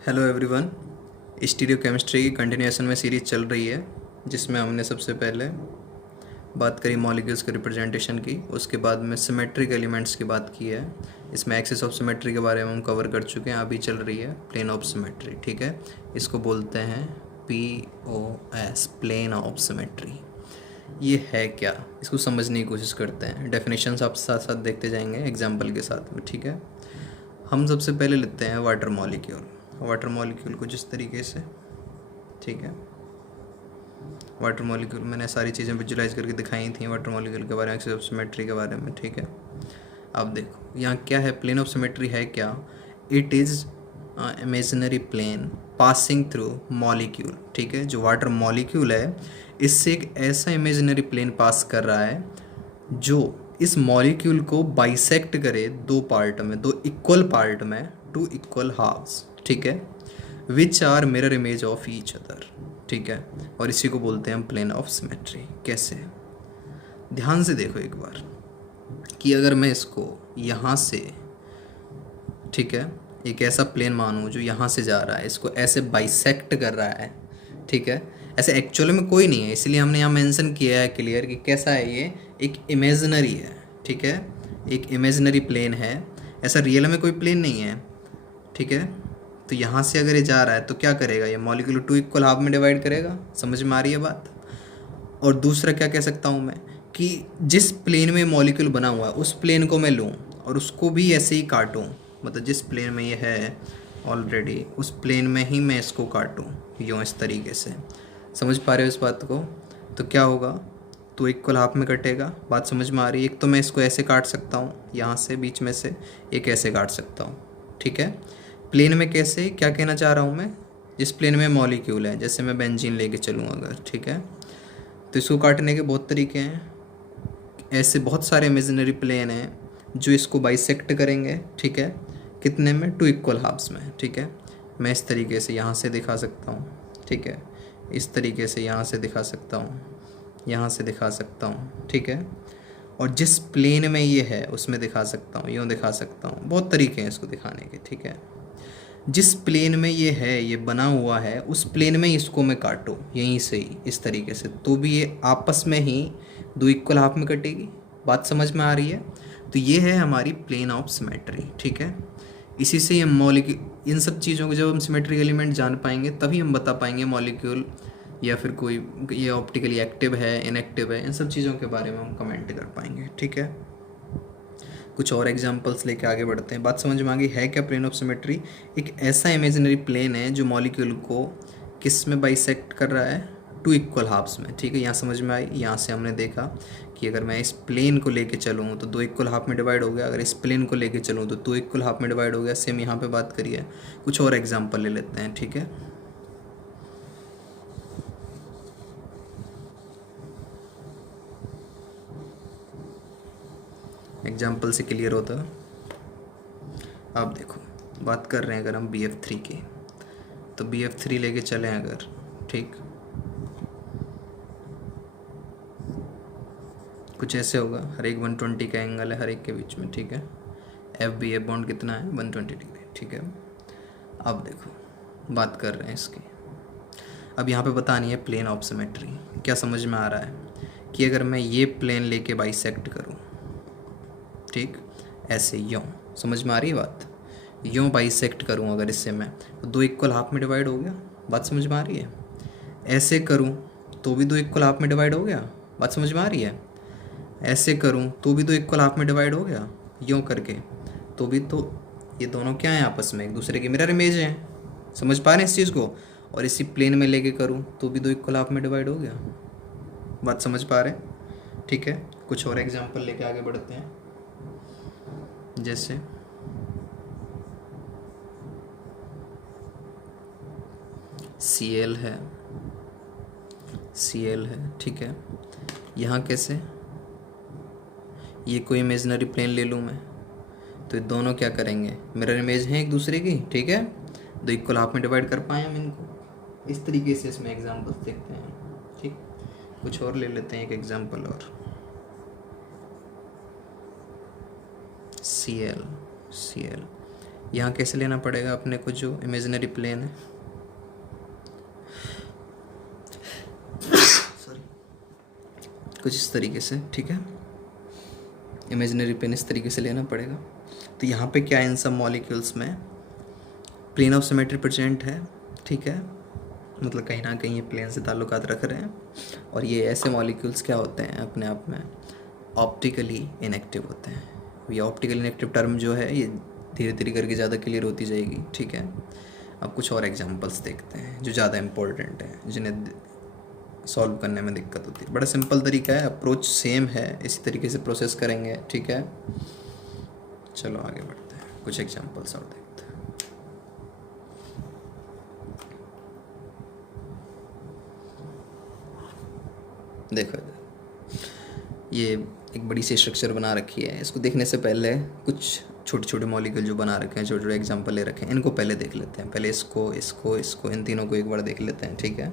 Hello everyone. Stereo chemistry की continuation में series चल रही है, जिसमें हमने सबसे पहले बात करी मॉलिक्यूल्स के रिप्रेजेंटेशन की। उसके बाद में सिमेट्रिक एलिमेंट्स की बात की है। इसमें एक्सिस ऑफ सिमेट्री के बारे में हम कवर कर चुके हैं। अभी चल रही है प्लेन ऑफ सिमेट्री। ठीक है, इसको बोलते हैं POS, प्लेन ऑफ सिमेट्री। ये है क्या, इसको समझने की कोशिश करते हैं। डेफिनेशंस आप साथ साथ देखते जाएंगे एग्जाम्पल के साथ में। ठीक है, हम सबसे पहले लेते हैं वाटर मॉलिक्यूल। वाटर मॉलिक्यूल को जिस तरीके से, ठीक है, वाटर मॉलिक्यूल मैंने सारी चीज़ें विजुलाइज करके दिखाई थी वाटर मॉलिक्यूल के बारे में, एक्सिस ऑफ सिमेट्री के बारे में। ठीक है, अब देखो यहाँ क्या है, प्लेन ऑफ सिमेट्री है क्या। It is imaginary plane passing through molecule. ठीक है, जो वाटर मॉलिक्यूल है इससे एक ऐसा इमेजिनरी प्लेन पास कर रहा है जो इस मॉलिक्यूल को बाइसेक्ट करे दो पार्ट में, दो इक्वल पार्ट में, टू इक्वल हाफ्स। ठीक है, which are mirror image of each other. ठीक है, और इसी को बोलते हैं हम प्लेन ऑफ सिमेट्री। कैसे, ध्यान से देखो एक बार कि अगर मैं इसको यहाँ से, ठीक है, एक ऐसा प्लेन मानूँ जो यहाँ से जा रहा है, इसको ऐसे बाइसेक्ट कर रहा है। ठीक है, ऐसे एक्चुअली में कोई नहीं है, इसलिए हमने यहाँ मेंशन किया है क्लियर कि कैसा है ये, एक इमेजिनरी है। ठीक है, एक इमेजिनरी प्लेन है, ऐसा रियल में कोई प्लेन नहीं है। ठीक है, तो यहाँ से अगर ये जा रहा है तो क्या करेगा, ये मॉलिक्यूल टू इक्वल हाफ में डिवाइड करेगा। समझ में आ रही है बात। और दूसरा क्या कह सकता हूँ मैं कि जिस प्लेन में मॉलिक्यूल बना हुआ है उस प्लेन को मैं लूँ और उसको भी ऐसे ही काटूँ, मतलब जिस प्लेन में ये है ऑलरेडी उस प्लेन में ही मैं इसको काटूँ यूँ, इस तरीके से। समझ पा रहे हो इस बात को। तो क्या होगा, तो इक्वल हाफ में कटेगा। बात समझ में आ रही है। एक तो मैं इसको ऐसे काट सकता हूँ यहाँ से बीच में से, एक ऐसे काट सकता हूँ। ठीक है, प्लेन में कैसे, क्या कहना चाह रहा हूँ मैं, जिस प्लेन में मॉलिक्यूल है, जैसे मैं बेंजीन लेके चलूँ अगर, ठीक है, तो इसको काटने के बहुत तरीके हैं। ऐसे बहुत सारे इमेजिनरी प्लेन हैं जो इसको बाइसेक्ट करेंगे। ठीक है, कितने में, टू इक्वल हाफ्स में। ठीक है, मैं इस तरीके से यहाँ से दिखा सकता हूँ। ठीक है, इस तरीके से यहाँ से दिखा सकता हूँ, यहाँ से दिखा सकता हूँ। ठीक है, और जिस प्लेन में ये है उसमें दिखा सकता हूँ, यूँ दिखा सकता हूँ। बहुत तरीके हैं इसको दिखाने के। ठीक है, जिस प्लेन में ये है, ये बना हुआ है, उस प्लेन में इसको मैं काटूँ यहीं से ही इस तरीके से, तो भी ये आपस में ही दो इक्वल हाफ में कटेगी। बात समझ में आ रही है। तो ये है हमारी प्लेन ऑफ सिमेट्री। ठीक है, इसी से ये मॉलिक्यूल, इन सब चीज़ों को जब हम सिमेट्रिक एलिमेंट जान पाएंगे तभी हम बता पाएंगे मॉलिक्यूल या फिर कोई ये ऑप्टिकली एक्टिव है, इनएक्टिव है, इन सब चीज़ों के बारे में हम कमेंट कर पाएंगे। ठीक है, कुछ और एग्जांपल्स लेके आगे बढ़ते हैं। बात समझ में आ गई है क्या। प्लेन ऑफ सिमेट्री एक ऐसा इमेजिनरी प्लेन है जो मॉलिक्यूल को किस में बाइसेक्ट कर रहा है, टू इक्वल हाफ्स में। ठीक है, यहाँ समझ में आई। यहाँ से हमने देखा कि अगर मैं इस प्लेन को लेके चलूँ तो दो इक्वल हाफ में डिवाइड हो गया, अगर इस प्लेन को लेके चलूँ तो दो इक्वल हाफ में डिवाइड हो गया। सेम यहाँ पे बात करिए। कुछ और एग्जाम्पल ले लेते हैं। ठीक है, एग्जाम्पल से क्लियर होता है। अब देखो, बात कर रहे हैं अगर हम BF3 की, तो BF3 लेके चलें अगर, ठीक, कुछ ऐसे होगा। हर एक 120 का एंगल है हर एक के बीच में। ठीक है, FBF बॉन्ड कितना है, 120 डिग्री। ठीक है, अब देखो बात कर रहे हैं इसकी। अब यहाँ पे बतानी है प्लेन ऑफ सिमेट्री। क्या समझ में आ रहा है कि अगर मैं ये प्लेन लेके बाइसेक्ट करूँ, ठीक, ऐसे यूँ, समझ में आ रही है बात, यूँ बाइसेक्ट करूँ अगर इससे मैं, तो दो इक्वल हाफ में डिवाइड हो गया। बात समझ में आ रही है। ऐसे करूँ तो भी दो इक्वल हाफ में डिवाइड हो गया। बात समझ में आ रही है। ऐसे करूँ तो भी दो इक्वल हाफ में डिवाइड हो गया, यूँ करके तो भी। तो ये दोनों क्या हैं, आपस में एक दूसरे के मिरर इमेज हैं। समझ पा रहे हैं इस चीज़ को। और इसी प्लेन में लेके करूँ तो भी दो इक्वल हाफ में डिवाइड हो गया। बात समझ पा रहे हैं। ठीक है, कुछ और एग्जाम्पल लेके आगे बढ़ते हैं। जैसे Cl है, Cl है। ठीक है, यहाँ कैसे, ये कोई इमेजिनरी प्लेन ले लूँ मैं, तो ये दोनों क्या करेंगे, मिरर इमेज हैं एक दूसरे की। ठीक है, दो इक्वल हाफ में डिवाइड कर पाए हम इनको। इस तरीके से इसमें एग्जांपल्स देखते हैं। ठीक, कुछ और ले लेते हैं, एक एग्जांपल और। Cl, यहाँ कैसे लेना पड़ेगा अपने को, जो इमेजिनरी प्लेन है, सॉरी, कुछ इस तरीके से, ठीक है। इमेजिनरी प्लेन इस तरीके से लेना पड़ेगा। तो यहाँ पे क्या है, इन सब मॉलिक्यूल्स में प्लेन ऑफ सिमेट्री प्रेजेंट है, ठीक है, मतलब कहीं ना कहीं ये प्लेन से ताल्लुकात रख रहे हैं। और ये ऐसे मॉलिक्यूल्स क्या होते हैं, अपने आप में ऑप्टिकली इनएक्टिव होते हैं। ये ऑप्टिकली इनएक्टिव टर्म जो है ये धीरे धीरे करके ज़्यादा क्लियर होती जाएगी, ठीक है। अब कुछ और एग्जांपल्स देखते हैं जो ज़्यादा इंपॉर्टेंट है, जिन्हें सॉल्व करने में दिक्कत होती है। बड़ा सिंपल तरीका है, अप्रोच सेम है, इसी तरीके से प्रोसेस करेंगे, ठीक है। चलो आगे बढ़ते हैं, कुछ एग्जांपल्स और देखते हैं। देखो ये एक बड़ी सी स्ट्रक्चर बना रखी है। इसको देखने से पहले कुछ छोटे छोटे मॉलिक्यूल जो बना रखे हैं, छोटे छोटे एग्जांपल ले रखे हैं, इनको पहले देख लेते हैं। पहले इसको इसको इसको इन तीनों को एक बार देख लेते हैं, ठीक है।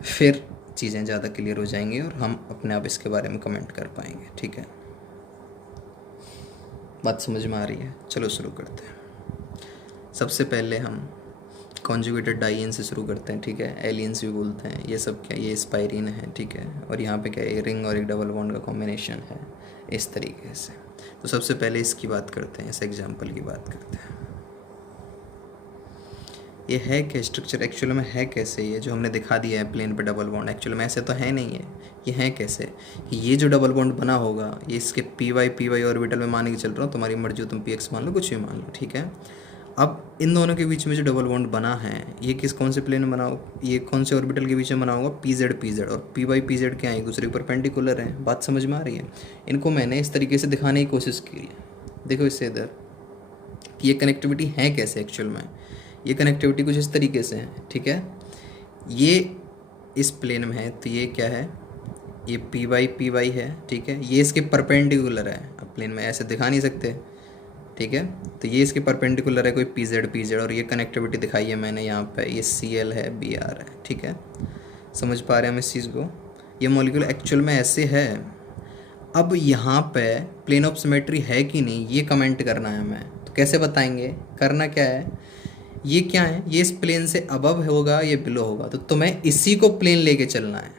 फिर चीज़ें ज़्यादा क्लियर हो जाएंगी और हम अपने आप इसके बारे में कमेंट कर पाएंगे, ठीक है। बात समझ में आ रही है? चलो शुरू करते हैं। सबसे पहले हम कॉन्जुगेटेड डाइइन से शुरू करते हैं, ठीक है। एलियंस भी बोलते हैं। ये सब क्या, ये स्पाइरिन है, ठीक है। और यहाँ पे क्या है, रिंग और एक डबल बॉन्ड का कॉम्बिनेशन है, इस तरीके से। तो सबसे पहले इसकी बात करते हैं, इस एग्जांपल की बात करते हैं। ये है क्या स्ट्रक्चर, एक्चुअल में है कैसे? ये जो हमने दिखा दिया है प्लेन पे डबल बॉन्ड, एक्चुअल में ऐसे तो है नहीं है। ये है कैसे कि ये जो डबल बॉन्ड बना होगा, ये इसके पी वाई ऑर्बिटल में मान के चल रहा हूँ, तुम्हारी मर्जी हो, तुम पी एक्स मान लो, कुछ भी मान लो, ठीक है। अब इन दोनों के बीच में जो डबल बॉन्ड बना है, ये कौन से प्लेन में बना हो, ये कौन से ऑर्बिटल के बीच में बना होगा, पी जेड और पी वाई पी जेड क्या है, एक दूसरे के परपेंडिकुलर हैं। बात समझ में आ रही है? इनको मैंने इस तरीके से दिखाने की कोशिश की है। देखो इससे इधर कि ये कनेक्टिविटी है कैसे एक्चुअल में। ये कनेक्टिविटी कुछ इस तरीके से है, ठीक है। ये इस प्लेन में है, तो ये क्या है, ये पी वाई है, ठीक है। ये इसके परपेंडिकुलर है। अब प्लेन में ऐसे दिखा नहीं सकते, ठीक है। तो ये इसके परपेंडिकुलर है, कोई पी जेड और ये कनेक्टिविटी दिखाई है मैंने यहाँ पे, ये सी एल है, बी आर है, ठीक है। समझ पा रहे हैं हम इस चीज़ को? ये मॉलिक्यूल एक्चुअल में ऐसे है। अब यहाँ पे प्लेन ऑफ सिमेट्री है कि नहीं, ये कमेंट करना है हमें। तो कैसे बताएंगे, करना क्या है, ये क्या है, ये इस प्लेन से अबव होगा, ये बिलो होगा, तो तुम्हें इसी को प्लेन लेके चलना है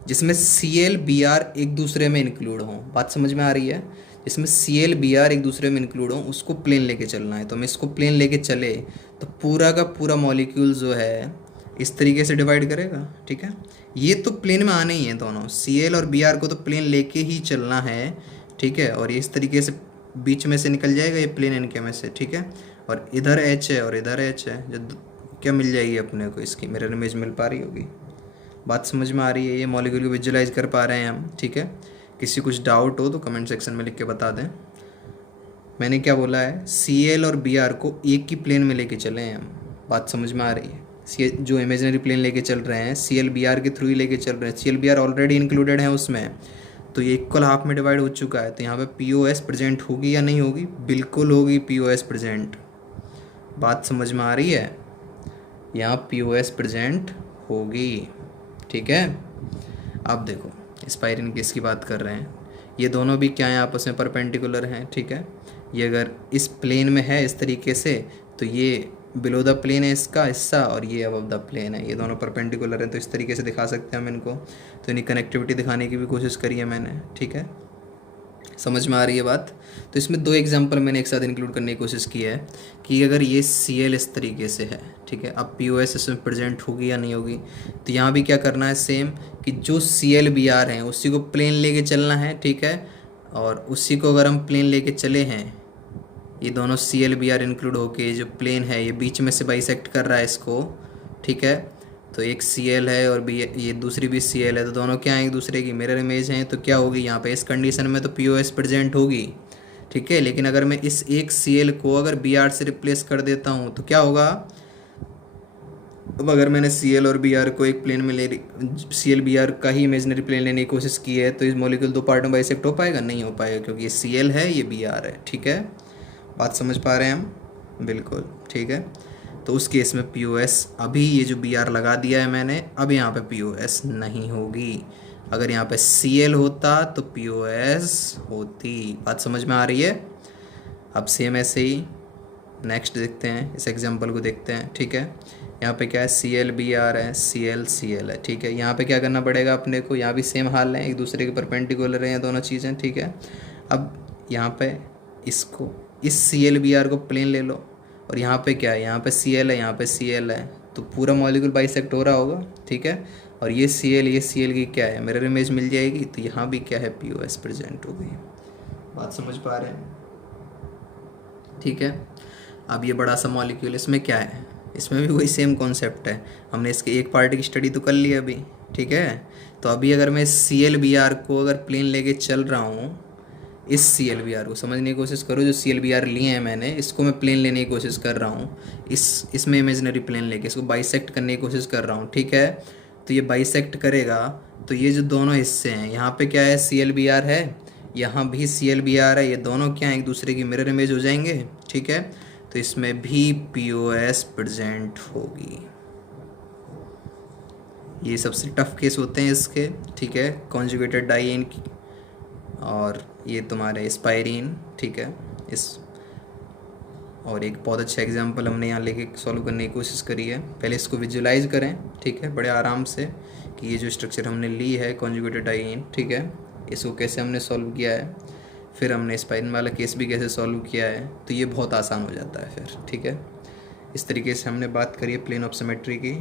जिसमें सी एल बी आर एक दूसरे में इंक्लूड हों। बात समझ में आ रही है? जिसमें सी एल बी आर एक दूसरे में इंक्लूड हों, उसको प्लेन लेके चलना है। तो हम इसको प्लेन लेके चले तो पूरा का पूरा मॉलिक्यूल जो है इस तरीके से डिवाइड करेगा, ठीक है। ये तो प्लेन में आने ही है दोनों, सी एल और बी आर को तो प्लेन लेके ही चलना है, ठीक है। और ये इस तरीके से बीच में से निकल जाएगा ये प्लेन इनके में से, ठीक है। और इधर एच है और इधर एच है, जो क्या मिल जाएगी अपने को, इसकी मिरर इमेज मिल पा रही होगी। बात समझ में आ रही है? ये मॉलिक्यूल को विजुलाइज कर पा रहे हैं हम, ठीक है। किसी कुछ डाउट हो तो कमेंट सेक्शन में लिख के बता दें। मैंने क्या बोला है, सी एल और बी आर को एक ही प्लेन में लेके चले हैं हम। बात समझ में आ रही है? जो इमेजिनरी प्लेन लेके चल रहे हैं, सी एल बी आर के थ्रू ही लेके चल रहे हैं। C L B R already included है उसमें, तो ये इक्वल हाफ में डिवाइड हो चुका है। तो यहाँ पे पी ओ एस प्रेजेंट होगी या नहीं होगी? बिल्कुल होगी पी ओ एस प्रेजेंट। बात समझ में आ रही है? यहाँ पी ओ एस प्रेजेंट होगी, ठीक है। अब देखो स्पाइरिन केस की बात कर रहे हैं, ये दोनों भी क्या हैं, आपस में परपेंडिकुलर हैं, ठीक है। ये अगर इस प्लेन में है इस तरीके से, तो ये बिलो द प्लेन है इसका हिस्सा, और ये अबव द प्लेन है। ये दोनों परपेंडिकुलर हैं, तो इस तरीके से दिखा सकते हैं हम इनको। तो इनकी कनेक्टिविटी दिखाने की भी कोशिश करी है मैंने, ठीक है। समझ में आ रही है बात? तो इसमें दो एग्जांपल मैंने एक साथ इंक्लूड करने की कोशिश की है कि अगर ये सी एल इस तरीके से है, ठीक है, अब पी ओ एस इसमें प्रेजेंट होगी या नहीं होगी। तो यहाँ भी क्या करना है सेम, कि जो सी एल बी आर हैं उसी को प्लेन लेके चलना है, ठीक है। और उसी को अगर हम प्लेन लेके चले हैं, ये दोनों C L B R include होके जो प्लेन है ये बीच में से बाइसेक्ट कर रहा है इसको, ठीक है। तो एक सी एल है और बी, ये दूसरी भी सी एल है, तो दोनों क्या हैं, एक दूसरे की मिरर इमेज हैं। तो क्या होगी यहाँ पे, इस कंडीशन में तो पी ओ एस प्रेजेंट होगी, ठीक है। लेकिन अगर मैं इस एक सी एल को अगर बी आर से रिप्लेस कर देता हूँ तो क्या होगा। अब अगर मैंने सी एल और बी आर को एक प्लेन में सी एल बी आर का ही इमेजनरी प्लेन लेने की कोशिश की है, तो इस मॉलिक्यूल दो पार्ट में बाइसेक्ट हो पाएगा? नहीं हो पाएगा, क्योंकि ये सी एल है, ये बी आर है, ठीक है। बात समझ पा रहे हैं हम? बिल्कुल, ठीक है। तो उस केस में पी ओ एस, अभी ये जो बी आर लगा दिया है मैंने, अब यहाँ पे पी ओ एस नहीं होगी। अगर यहाँ पे सी एल होता तो पी ओ एस होती। बात समझ में आ रही है? अब सेम ऐसे ही नेक्स्ट देखते हैं, इस एग्जांपल को देखते हैं। ठीक है, यहाँ पे क्या है, ClBr है, Cl है। ठीक है, यहाँ पे क्या करना पड़ेगा अपने को, यहाँ भी सेम हाल है, एक दूसरे के परपेंडिकुलर हैं दोनों चीज़ें। ठीक है, अब यहाँ पे इसको, इस ClBr को प्लेन ले लो, और यहाँ पे क्या है, यहाँ पे Cl है, यहाँ पे Cl है, तो पूरा मॉलिक्यूल बाइसेक्ट हो रहा होगा। ठीक है, और ये Cl की क्या है, मिरर इमेज मिल जाएगी, तो यहाँ भी क्या है, POS प्रेजेंट हो गई। बात समझ पा रहे हैं? ठीक है, अब ये बड़ा सा मॉलिक्यूल, इसमें क्या है, इसमें भी वही सेम कॉन्सेप्ट है। हमने इसके एक पार्ट की स्टडी तो कर ली अभी। ठीक है, तो अभी अगर मैं ClBr को अगर प्लेन लेके चल रहा हूँ, इस ClBr को समझने की कोशिश करो, जो ClBr लिए हैं मैंने, इसको मैं प्लेन लेने की कोशिश कर रहा हूँ, इसमें इमेजिनरी प्लेन लेके इसको बाइसेक्ट करने की कोशिश कर रहा हूँ। ठीक है, तो ये बाइसेक्ट करेगा, तो ये जो दोनों हिस्से हैं, यहाँ पे क्या है, ClBr है, यहाँ भी ClBr है, ये दोनों क्या है, एक दूसरे की मिरर इमेज हो जाएंगे। ठीक है, तो इसमें भी POS प्रेजेंट होगी। ये सबसे टफ केस होते हैं इसके। ठीक है, कॉन्जुगेटेड डाइईन और ये तुम्हारे स्पायरीन। ठीक है, इस और एक बहुत अच्छा एग्जांपल हमने यहाँ लेके सॉल्व करने की कोशिश करी है। पहले इसको विजुलाइज करें, ठीक है, बड़े आराम से, कि ये जो स्ट्रक्चर हमने ली है कॉन्जुगेटेड डाइईन, ठीक है, इसको कैसे हमने सॉल्व किया है, फिर हमने स्पाइन वाला केस भी कैसे सॉल्व किया है, तो ये बहुत आसान हो जाता है फिर। ठीक है, इस तरीके से हमने बात करी है प्लेन ऑफ सिमेट्री की।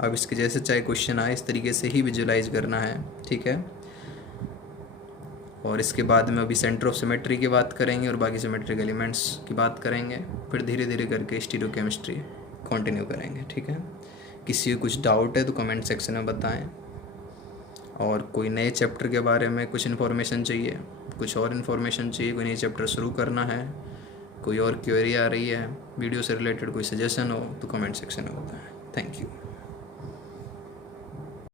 अब इसके जैसे चाहे क्वेश्चन आए, इस तरीके से ही विजुलाइज करना है। ठीक है, और इसके बाद में अभी सेंटर ऑफ सिमेट्री की बात करेंगे और बाकी सिमेट्रिक एलिमेंट्स की बात करेंगे, फिर धीरे धीरे करके स्टीरियोकेमिस्ट्री कंटिन्यू करेंगे। ठीक है, किसी को कुछ डाउट है तो कमेंट सेक्शन में बताएं, और कोई नए चैप्टर के बारे में कुछ इन्फॉर्मेशन चाहिए, कुछ और इन्फॉर्मेशन चाहिए, कोई नई चैप्टर शुरू करना है, कोई और क्वेरी आ रही है वीडियो से रिलेटेड, कोई सजेशन हो तो कमेंट सेक्शन में बताएं। Thank you.